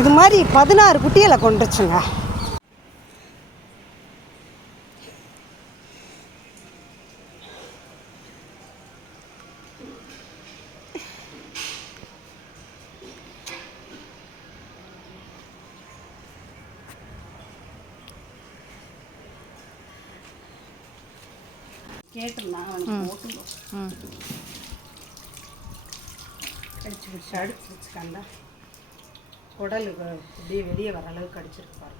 இது மாதிரி 16 குட்டிகளை கொண்டுச்சுங்க. கேட்டிருந்தான் அடிச்சு பிடிச்சி அடிச்சு வச்சுக்காண்டா குடல் அப்படியே வெளியே வர அளவுக்கு அடிச்சிருப்பாரு.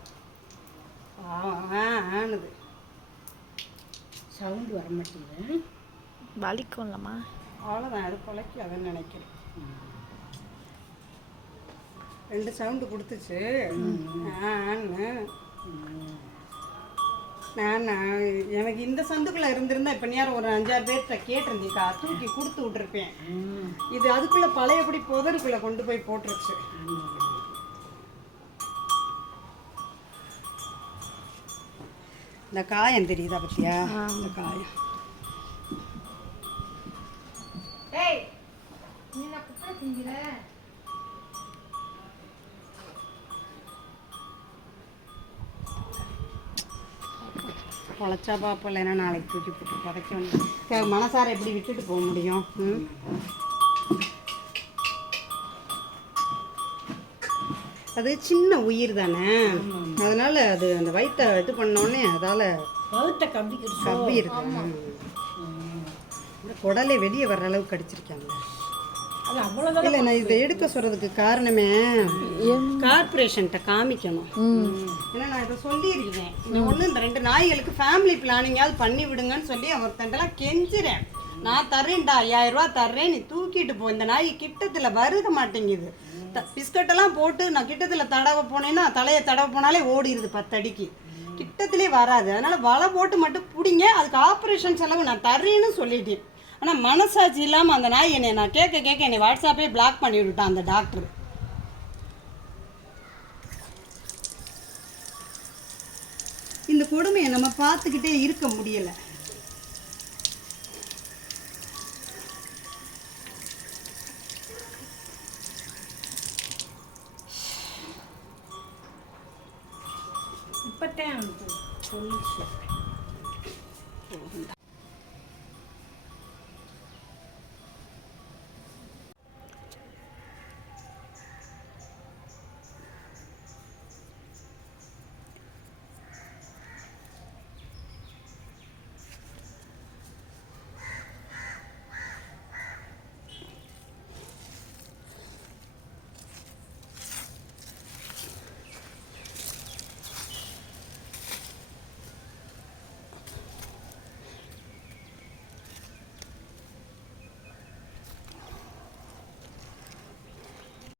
ஆனுது சவுண்டு வர மாட்டேங்குது. வலிக்கும் இல்லைம்மா? அவ்வளோதான், அது குலைக்கு அதன்னு நினைக்கிறேன். 2 சவுண்டு கொடுத்துச்சு. ஆன்னு நான் எனக்கு இந்த சந்துக்குள்ளே இருந்திருந்தா இப்போ நேரம் ஒரு 5-6 பேர்கிட்ட கேட்டிருந்தீக்கா, தூக்கி கொடுத்து விட்டுருப்பேன். இது அதுக்குள்ளே பழையபடி புதருக்குள்ளே கொண்டு போய் போட்டுருச்சு. இந்த காயம் தெரியுதா பத்தியா? இந்த காயம் பொழைச்சா பார்ப்போம், இல்லைன்னா நாளைக்கு தூக்கி போட்டு புதைக்க மனசார எப்படி விட்டுட்டு போக முடியும்? அது சின்ன உயிர் தானே, அதனால அது அந்த வயிற்றை இது பண்ணோடனே அதால் வயிற்றை கம்பி இருக்கு. குடலே வெளியே வர்ற அளவுக்கு அடிச்சிருக்காங்க. இல்லை, நான் இதை எடுக்க சொல்கிறதுக்கு காரணமே கார்பரேஷன்கிட்ட காமிக்கணும். ஏன்னா நான் இதை சொல்லியிருக்கேன். நான் ஒன்று இந்த 2 நாய்களுக்கு ஃபேமிலி பிளானிங்காவது பண்ணி விடுங்கன்னு சொல்லி ஒருத்தண்டெல்லாம் கெஞ்சுறேன். நான் தர்றேன்டா, 5000 ரூபா தர்றேன், நீ தூக்கிட்டு போ. இந்த நாய் கிட்டத்தில் வருக மாட்டேங்குது. பிஸ்கட்டெல்லாம் போட்டு நான் கிட்டத்தில் தடவை போனேன்னா, தலையை தடவை போனாலே ஓடிடுது 10 அடிக்கு. கிட்டத்திலே வராது. அதனால் வலை போட்டு மட்டும் பிடிங்க, அதுக்கு ஆப்ரேஷன் செலவு நான் தர்றேன்னு சொல்லிட்டேன். ஆனால் மனசாட்சி இல்லாமல் அந்த நாய் என்னை நான் கேட்க என்னை வாட்ஸ்அப்பே பிளாக் பண்ணி விட்டான் அந்த டாக்டர். இந்த கொடுமையை நம்ம பார்த்துக்கிட்டே இருக்க முடியலை. இப்போத்தான் சொல்லிச்சு.